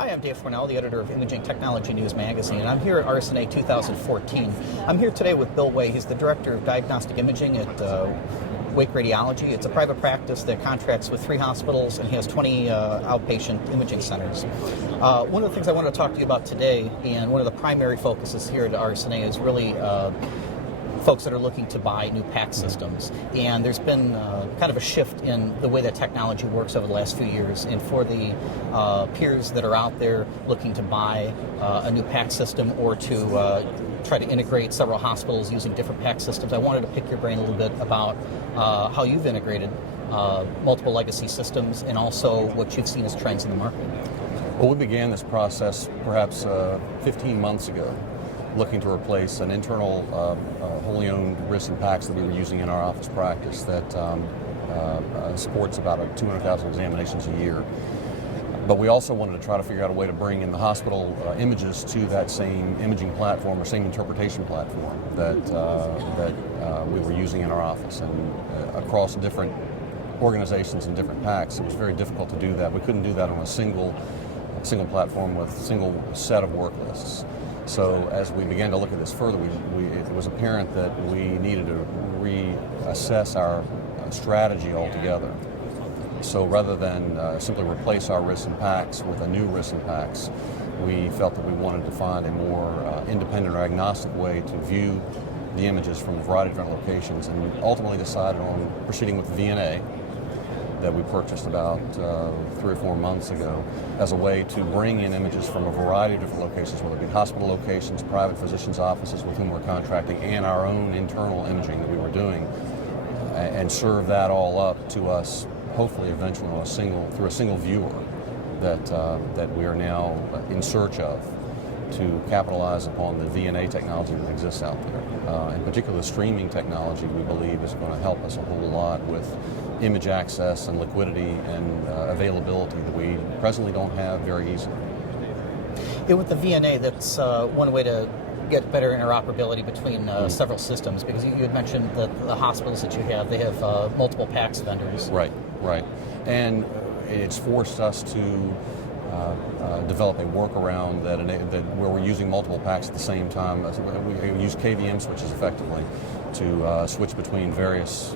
Hi, I'm Dave Fornell, the editor of Imaging Technology News Magazine, and I'm here at RSNA 2014. I'm here today with Bill Way. He's the director of diagnostic imaging at Wake Radiology. It's a private practice that contracts with 3 hospitals and has 20 outpatient imaging centers. One of the things I want to talk to you about today, and one of the primary focuses here at RSNA, is really folks that are looking to buy new PACS systems. And there's been kind of a shift in the way that technology works over the last few years. And for the peers that are out there looking to buy a new PACS system or to try to integrate several hospitals using different PACS systems, I wanted to pick your brain a little bit about how you've integrated multiple legacy systems and also what you've seen as trends in the market. Well, we began this process perhaps 15 months ago, looking to replace an internal wholly owned RIS and PACS that we were using in our office practice that supports about 200,000 examinations a year. But we also wanted to try to figure out a way to bring in the hospital images to that same imaging platform or same interpretation platform that we were using in our office. And across different organizations and different PACS, it was very difficult to do that. We couldn't do that on a single platform with a single set of work lists. So as we began to look at this further, it was apparent that we needed to reassess our strategy altogether. So rather than simply replace our RIS and PACS with a new RIS and PACS, we felt that we wanted to find a more independent or agnostic way to view the images from a variety of different locations, and ultimately decided on proceeding with VNA that we purchased about 3 or 4 months ago as a way to bring in images from a variety of different locations, whether it be hospital locations, private physicians' offices with whom we're contracting, and our own internal imaging that we were doing, and serve that all up to us, hopefully eventually through a single viewer that we are now in search of to capitalize upon the VNA technology that exists out there. In particular, the streaming technology, we believe, is going to help us a whole lot with image access and liquidity and availability that we presently don't have very easily. Yeah, with the VNA, that's one way to get better interoperability between several systems, because you had mentioned that the hospitals that you have, they have multiple PACS vendors. Right. And it's forced us to develop a workaround that where we're using multiple PACS at the same time. We use KVM switches effectively to switch between various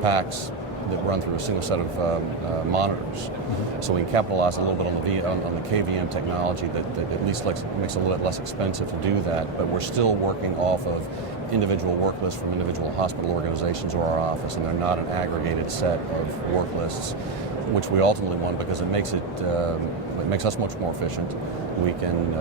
PACS that run through a single set of monitors. Mm-hmm. So we can capitalize a little bit on the KVM technology that at least makes it a little bit less expensive to do that, but we're still working off of individual work lists from individual hospital organizations or our office, and they're not an aggregated set of work lists, which we ultimately want because it makes us much more efficient. We can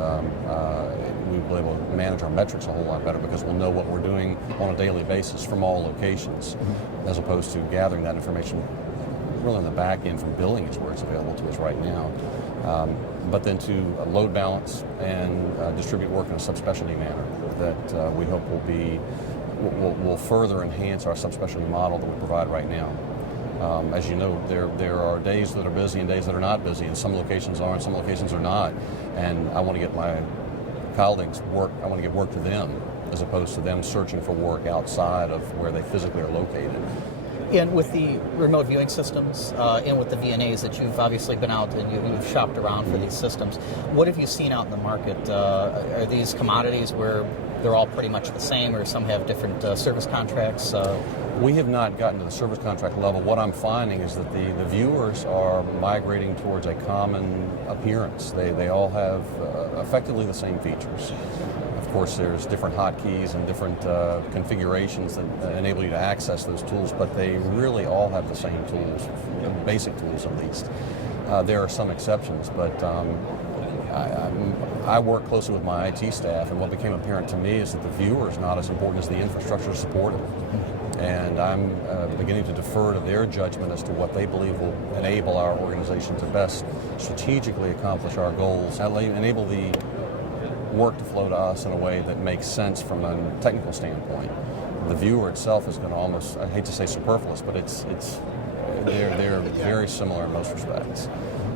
we'll be able to manage our metrics a whole lot better because we'll know what we're doing on a daily basis from all locations, mm-hmm. as opposed to gathering that information really on the back end from billing is where it's available to us right now. But then to load balance and distribute work in a subspecialty manner that we hope will further enhance our subspecialty model that we provide right now. As you know, there are days that are busy and days that are not busy, and some locations are and some locations are not. And I want to get my colleagues work. I want to get work to them as opposed to them searching for work outside of where they physically are located. And with the remote viewing systems and with the VNAs that you've obviously been out and you've shopped around for these systems, what have you seen out in the market? Are these commodities where they're all pretty much the same, or some have different service contracts? We have not gotten to the service contract level. What I'm finding is that the viewers are migrating towards a common appearance. They all have effectively the same features. Of course, there's different hotkeys and different configurations that enable you to access those tools, but they really all have the same tools, basic tools at least. There are some exceptions, but I work closely with my IT staff, and what became apparent to me is that the viewer is not as important as the infrastructure to support it. And I'm beginning to defer to their judgment as to what they believe will enable our organization to best strategically accomplish our goals, enable the work to flow to us in a way that makes sense from a technical standpoint. The viewer itself is going to almost, I hate to say superfluous, but they're very similar in most respects.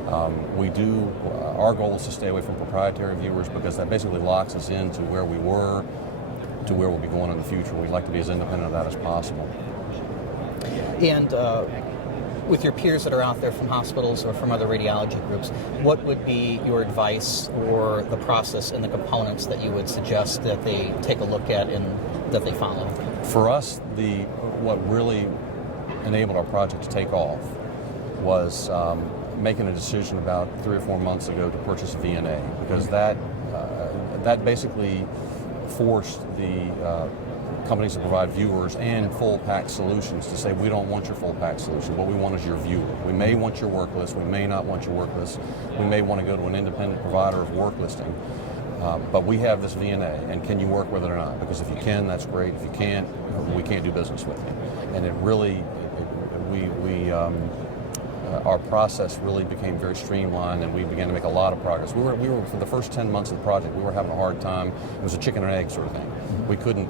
Our goal is to stay away from proprietary viewers because that basically locks us into where we were to where we'll be going in the future. We'd like to be as independent of that as possible. And With your peers that are out there from hospitals or from other radiology groups, what would be your advice or the process and the components that you would suggest that they take a look at and that they follow? For us, what really enabled our project to take off was making a decision about 3 or 4 months ago to purchase a VNA, because that basically forced the companies that provide viewers and full PACS solutions to say, we don't want your full PACS solution. What we want is your viewer. We may want your work list. We may not want your work list. We may want to go to an independent provider of work listing. But we have this VNA, and can you work with it or not? Because if you can, that's great. If you can't, we can't do business with you. And it really, our process really became very streamlined, and we began to make a lot of progress. We were for the first 10 months of the project, we were having a hard time. It was a chicken and egg sort of thing. We couldn't,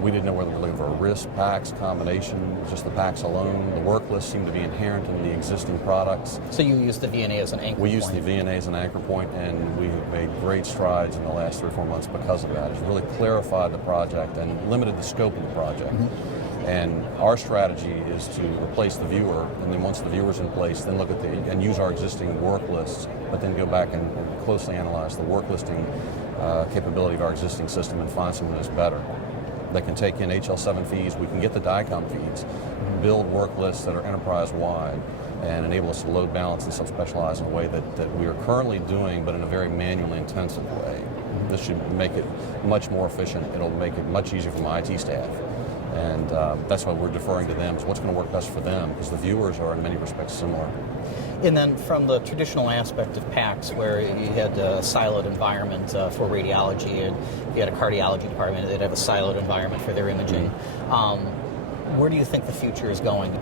we didn't know whether we were looking for a RIS PACS combination, just the PACS alone. The work list seemed to be inherent in the existing products. So you used the VNA as an anchor point? We used the VNA as an anchor point, and we have made great strides in the last 3 or 4 months because of that. It's really clarified the project and limited the scope of the project. And our strategy is to replace the viewer, and then once the viewer's in place, then look at and use our existing work lists, but then go back and closely analyze the work listing capability of our existing system and find something that's better. That can take in HL7 feeds, we can get the DICOM feeds, build work lists that are enterprise-wide, and enable us to load balance and subspecialize in a way that we are currently doing, but in a very manually intensive way. This should make it much more efficient. It'll make it much easier for my IT staff. And that's why we're deferring to them, is what's going to work best for them, because the viewers are in many respects similar. And then from the traditional aspect of PACS, where you had a siloed environment for radiology, and you had a cardiology department, they'd have a siloed environment for their imaging. Where do you think the future is going?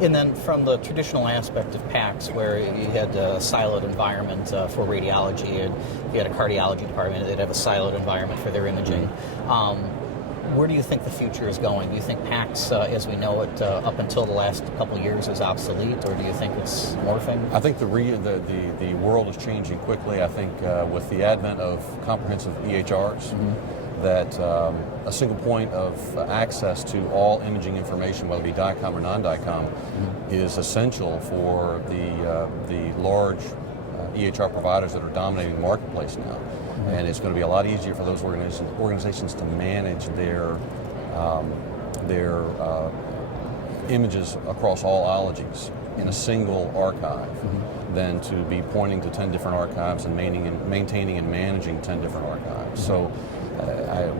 And then from the traditional aspect of PACS, where you had a siloed environment for radiology, and you had a cardiology department, they'd have a siloed environment for their imaging. Where do you think the future is going? Do you think PACS, as we know it, up until the last couple of years, is obsolete, or do you think it's morphing? I think the world is changing quickly. I think with the advent of comprehensive EHRs, that a single point of access to all imaging information, whether it be DICOM or non-DICOM, is essential for the large EHR providers that are dominating the marketplace now. And it's going to be a lot easier for those organizations to manage their images across all ologies in a single archive than to be pointing to 10 different archives and maintaining and managing 10 different archives. So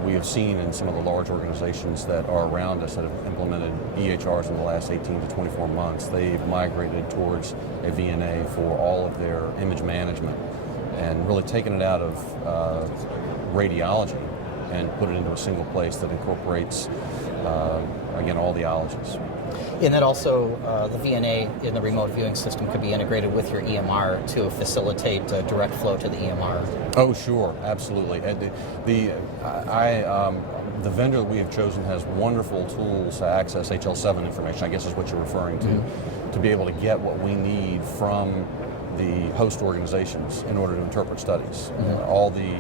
we have seen in some of the large organizations that are around us that have implemented EHRs in the last 18 to 24 months, they've migrated towards a VNA for all of their image management, and really taken it out of radiology and put it into a single place that incorporates, again, all the ologies. And that also, the VNA in the remote viewing system could be integrated with your EMR to facilitate direct flow to the EMR. Oh, sure, absolutely. And the vendor that we have chosen has wonderful tools to access HL7 information, I guess is what you're referring to be able to get what we need from the host organizations in order to interpret studies. All the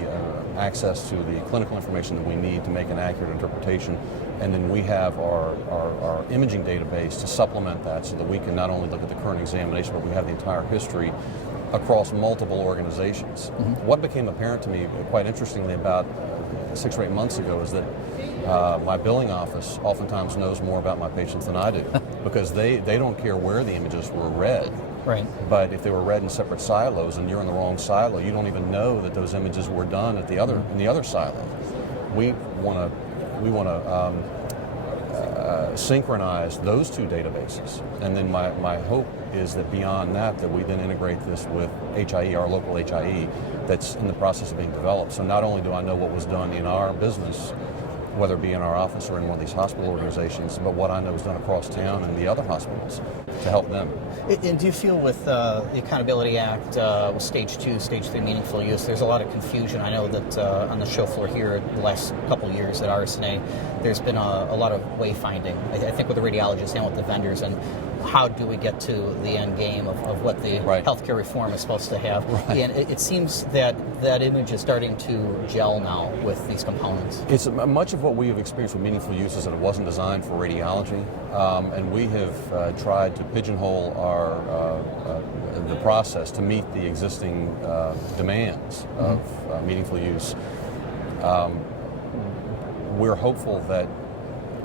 access to the clinical information that we need to make an accurate interpretation, and then we have our imaging database to supplement that, so that we can not only look at the current examination, but we have the entire history across multiple organizations. What became apparent to me, quite interestingly, about 6 or 8 months ago, is that my billing office oftentimes knows more about my patients than I do, because they don't care where the images were read. Right. But if they were read in separate silos and you're in the wrong silo, you don't even know that those images were done at in the other silo. We want to synchronize those two databases, and then my hope is that beyond that we then integrate this with HIE, our local HIE, that's in the process of being developed. So not only do I know what was done in our business, whether it be in our office or in one of these hospital organizations, but what I know is done across town and the other hospitals to help them. And do you feel with the Accountability Act, with Stage 2, Stage 3 meaningful use, there's a lot of confusion? I know that on the show floor here the last couple of years at RSNA, there's been a lot of wayfinding, I think with the radiologists and with the vendors, and how do we get to the end game of what the Right. healthcare reform is supposed to have. Right. And it seems that that image is starting to gel now with these components. It's much of what we have experienced with meaningful use is that it wasn't designed for radiology, and we have tried to pigeonhole the process to meet the existing demands of meaningful use. We're hopeful that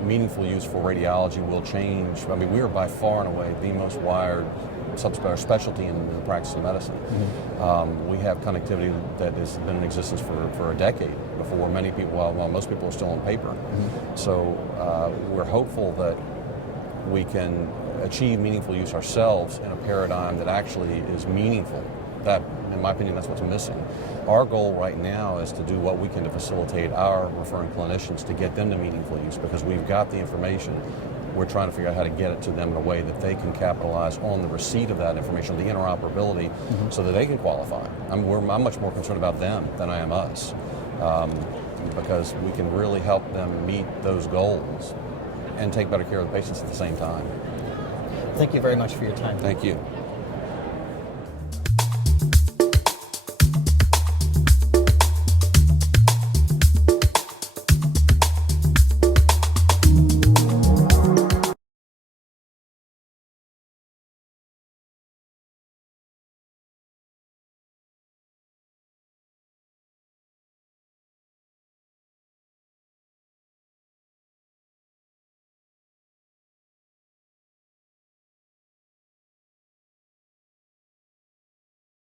meaningful use for radiology will change. I mean, we are by far and away the most wired specialty in the practice of medicine. We have connectivity that has been in existence for a decade before many people, while most people are still on paper. So we're hopeful that we can achieve meaningful use ourselves in a paradigm that actually is meaningful. That, in my opinion, that's what's missing. Our goal right now is to do what we can to facilitate our referring clinicians to get them to meaningful use, because we've got the information. We're trying to figure out how to get it to them in a way that they can capitalize on the receipt of that information, the interoperability, so that they can qualify. I'm much more concerned about them than I am us, because we can really help them meet those goals and take better care of the patients at the same time. Thank you very much for your time. Thank you.